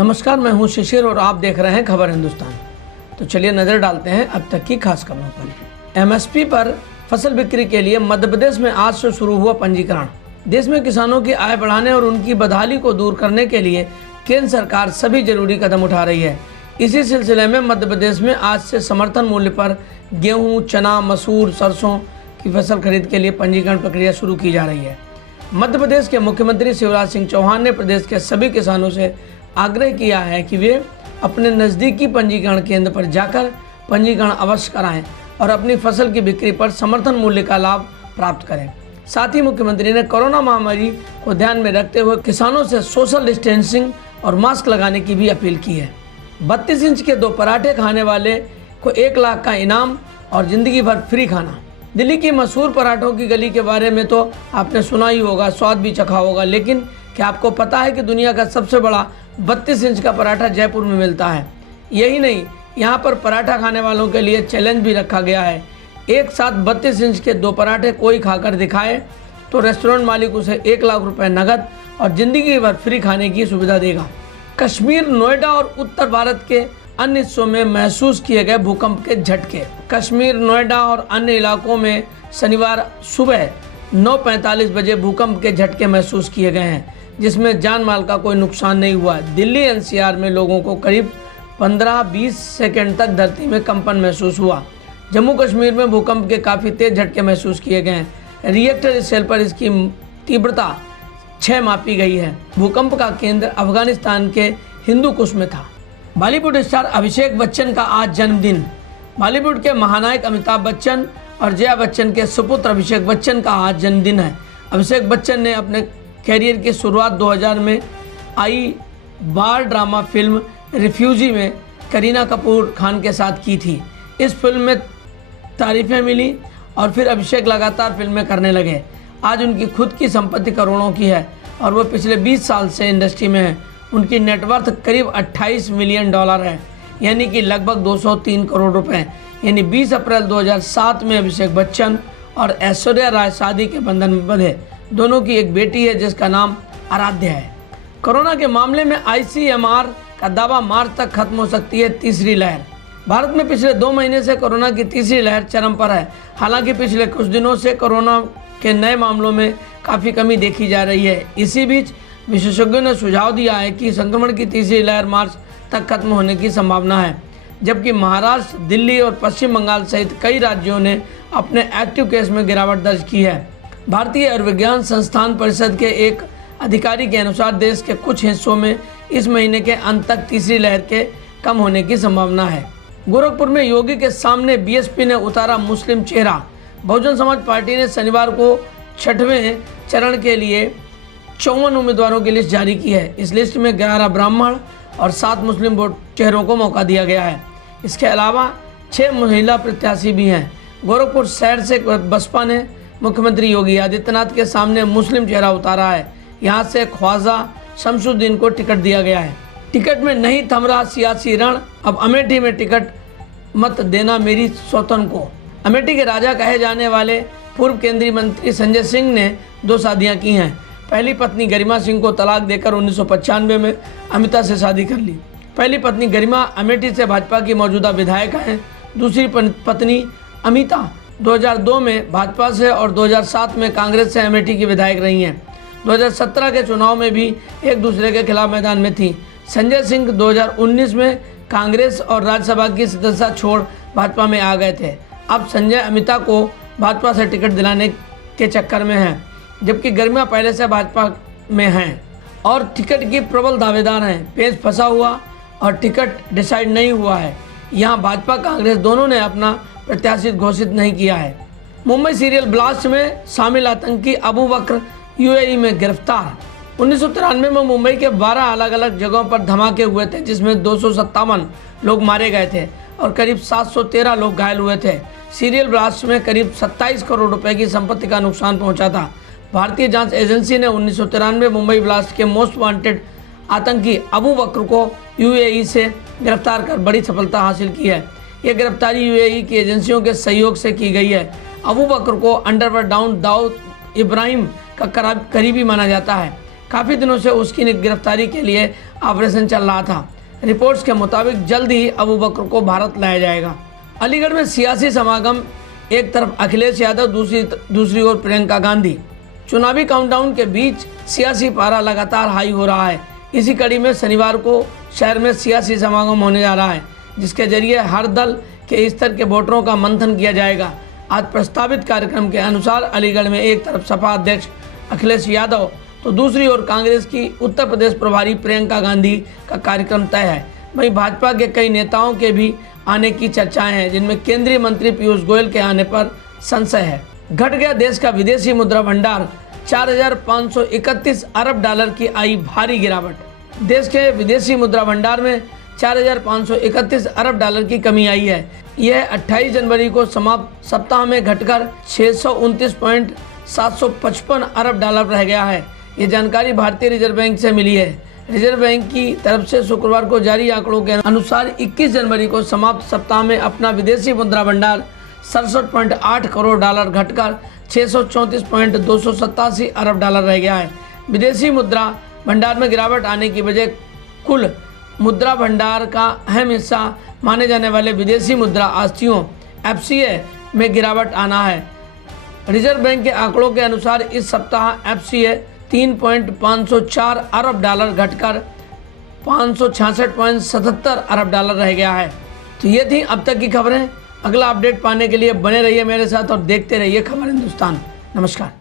नमस्कार, मैं हूं शिशिर और आप देख रहे हैं खबर हिंदुस्तान। तो चलिए नज़र डालते हैं अब तक की खास खबरों पर। एमएसपी पर फसल बिक्री के लिए मध्य प्रदेश में आज से शुरू हुआ पंजीकरण। देश में किसानों की आय बढ़ाने और उनकी बदहाली को दूर करने के लिए केंद्र सरकार सभी जरूरी कदम उठा रही है। इसी सिलसिले में मध्य प्रदेश में आज से समर्थन मूल्य पर गेहूँ, चना, मसूर, सरसों की फसल खरीद के लिए पंजीकरण प्रक्रिया शुरू की जा रही है। मध्य प्रदेश के मुख्यमंत्री शिवराज सिंह चौहान ने प्रदेश के सभी किसानों से आग्रह किया है कि वे अपने नज़दीकी पंजीकरण केंद्र पर जाकर पंजीकरण अवश्य कराएं और अपनी फसल की बिक्री पर समर्थन मूल्य का लाभ प्राप्त करें। साथ ही मुख्यमंत्री ने कोरोना महामारी को ध्यान में रखते हुए किसानों से सोशल डिस्टेंसिंग और मास्क लगाने की भी अपील की है। 32 इंच के 2 पराठे खाने वाले को 1 लाख का इनाम और जिंदगी भर फ्री खाना। दिल्ली की मशहूर पराठों की गली के बारे में तो आपने सुना ही होगा, स्वाद भी चखा होगा, लेकिन क्या आपको पता है कि दुनिया का सबसे बड़ा 32 इंच का पराठा जयपुर में मिलता है। यही नहीं, यहाँ पर पराठा खाने वालों के लिए चैलेंज भी रखा गया है। एक साथ 32 इंच के 2 पराठे कोई खाकर दिखाए तो रेस्टोरेंट मालिक उसे 1 लाख रुपए नगद और जिंदगी भर फ्री खाने की सुविधा देगा। कश्मीर, नोएडा और उत्तर भारत के अन्य हिस्सों में महसूस किए गए भूकंप के झटके। कश्मीर, नोएडा और अन्य इलाकों में शनिवार सुबह 9:45 बजे भूकंप के झटके महसूस किए गए हैं, जिसमें जान माल का कोई नुकसान नहीं हुआ। दिल्ली एनसीआर में लोगों को करीब 15-20 सेकंड तक धरती में कंपन महसूस हुआ। जम्मू कश्मीर में भूकंप के काफ़ी तेज झटके महसूस किए गए हैं। रिएक्टर स्केल पर इसकी तीव्रता 6 मापी गई है। भूकंप का केंद्र अफगानिस्तान के हिंदू कुश में था। बॉलीवुड स्टार अभिषेक बच्चन का आज जन्मदिन। बॉलीवुड के महानायक अमिताभ बच्चन और जया बच्चन के सुपुत्र अभिषेक बच्चन का आज जन्मदिन है। अभिषेक बच्चन ने अपने कैरियर की शुरुआत 2000 में आई बार ड्रामा फिल्म रिफ्यूजी में करीना कपूर खान के साथ की थी। इस फिल्म में तारीफें मिली और फिर अभिषेक लगातार फिल्में करने लगे। आज उनकी खुद की संपत्ति करोड़ों की है और वो पिछले 20 साल से इंडस्ट्री में है। उनकी नेटवर्थ करीब $28 मिलियन है, यानी कि लगभग 203 करोड़ रुपए। यानी 20 अप्रैल 2007 में अभिषेक बच्चन और ऐश्वर्या राय शादी के बंधन में बंधे। दोनों की एक बेटी है जिसका नाम आराध्या है। कोरोना के मामले में ICMR का दावा मार्च तक खत्म हो सकती है तीसरी लहर। भारत में पिछले 2 महीने से कोरोना की तीसरी लहर चरम पर है। हालांकि पिछले कुछ दिनों से कोरोना के नए मामलों में काफ़ी कमी देखी जा रही है। इसी बीच विशेषज्ञों ने सुझाव दिया है कि संक्रमण की तीसरी लहर मार्च तक खत्म होने की संभावना है, जबकि महाराष्ट्र, दिल्ली और पश्चिम बंगाल सहित कई राज्यों ने अपने एक्टिव केस में गिरावट दर्ज की है। भारतीय आयुर्विज्ञान संस्थान परिषद के एक अधिकारी के अनुसार देश के कुछ हिस्सों में इस महीने के अंत तक तीसरी लहर के कम होने की संभावना है। गोरखपुर में योगी के सामने बीएसपी ने उतारा मुस्लिम चेहरा। बहुजन समाज पार्टी ने शनिवार को 6वें चरण के लिए 54 उम्मीदवारों की लिस्ट जारी की है। इस लिस्ट में 11 ब्राह्मण और 7 मुस्लिम वोट चेहरों को मौका दिया गया है। इसके अलावा 6 महिला प्रत्याशी भी हैं। गोरखपुर शहर से बसपा ने मुख्यमंत्री योगी आदित्यनाथ के सामने मुस्लिम चेहरा उतारा है। यहाँ से ख्वाजा शमसुद्दीन को टिकट दिया गया है। टिकट में नहीं थम रहा सियासी रण, अब अमेठी में टिकट मत देना मेरी सौतन को। अमेठी के राजा कहे जाने वाले पूर्व केंद्रीय मंत्री संजय सिंह ने 2 शादियां की हैं। पहली पत्नी गरिमा सिंह को तलाक देकर 1995 में अमिता से शादी कर ली। पहली पत्नी गरिमा अमेठी से भाजपा की मौजूदा विधायक हैं। दूसरी पत्नी अमिता 2002 में भाजपा से और 2007 में कांग्रेस से अमेठी की विधायक रही हैं। 2017 के चुनाव में भी एक दूसरे के खिलाफ मैदान में थी। संजय सिंह 2019 में कांग्रेस और राज्यसभा की सदस्यता छोड़ भाजपा में आ गए थे। अब संजय अमिता को भाजपा से टिकट दिलाने के चक्कर में हैं, जबकि गरिमा पहले से भाजपा में हैं और टिकट की प्रबल दावेदार हैं। पेच फंसा हुआ और टिकट डिसाइड नहीं हुआ है। यहाँ भाजपा कांग्रेस दोनों ने अपना प्रत्याशी घोषित नहीं किया है। मुंबई सीरियल ब्लास्ट में शामिल आतंकी अबू बकर UAE में गिरफ्तार। 1993 में मुंबई के 12 अलग अलग जगहों पर धमाके हुए थे, जिसमें 257 लोग मारे गए थे और करीब 713 लोग घायल हुए थे। सीरियल ब्लास्ट में करीब 27 करोड़ रुपए की संपत्ति का नुकसान पहुंचा था। भारतीय जांच एजेंसी ने 1993 मुंबई ब्लास्ट के मोस्ट वांटेड आतंकी अबू बकर को UAE से गिरफ्तार कर बड़ी सफलता हासिल की है। यह गिरफ्तारी UAE की एजेंसियों के सहयोग से की गई है। अबू बकर को अंडरवर्ल्ड डॉन दाऊद इब्राहिम का करीबी माना जाता है। काफ़ी दिनों से उसकी गिरफ्तारी के लिए ऑपरेशन चल रहा था। रिपोर्ट्स के मुताबिक जल्द ही अबू बकर को भारत लाया जाएगा। अलीगढ़ में सियासी समागम, एक तरफ अखिलेश यादव, दूसरी ओर प्रियंका गांधी। चुनावी काउंटडाउन के बीच सियासी पारा लगातार हाई हो रहा है। इसी कड़ी में शनिवार को शहर में सियासी समागम होने जा रहा है, जिसके जरिए हर दल के स्तर के वोटरों का मंथन किया जाएगा। आज प्रस्तावित कार्यक्रम के अनुसार अलीगढ़ में एक तरफ सपा अध्यक्ष अखिलेश यादव तो दूसरी ओर कांग्रेस की उत्तर प्रदेश प्रभारी प्रियंका गांधी का कार्यक्रम तय है। वहीं भाजपा के कई नेताओं के भी आने की चर्चाएं हैं, जिनमें केंद्रीय मंत्री पीयूष गोयल के आने पर संशय है। घट गया देश का विदेशी मुद्रा भंडार, 4,531 अरब डॉलर की आई भारी गिरावट। देश के विदेशी मुद्रा भंडार में 4,531 अरब डॉलर की कमी आई है। यह 28 जनवरी को समाप्त सप्ताह में घटकर 629.755 अरब डॉलर रह गया है। ये जानकारी भारतीय रिजर्व बैंक से मिली है। रिजर्व बैंक की तरफ से शुक्रवार को जारी आंकड़ों के अनुसार 21 जनवरी को समाप्त सप्ताह में अपना विदेशी मुद्रा भंडार 67.8 करोड़ डॉलर घटकर 634.287 अरब डॉलर रह गया है। विदेशी मुद्रा भंडार में गिरावट आने की वजह कुल मुद्रा भंडार का अहम हिस्सा माने जाने वाले विदेशी मुद्रा आस्तियों FCA में गिरावट आना है। रिजर्व बैंक के आंकड़ों के अनुसार इस सप्ताह FCA 3.504 अरब डॉलर घटकर 566.77 अरब डॉलर रह गया है। तो ये थी अब तक की खबरें। अगला अपडेट पाने के लिए बने रहिए मेरे साथ और देखते रहिए खबर हिंदुस्तान। नमस्कार।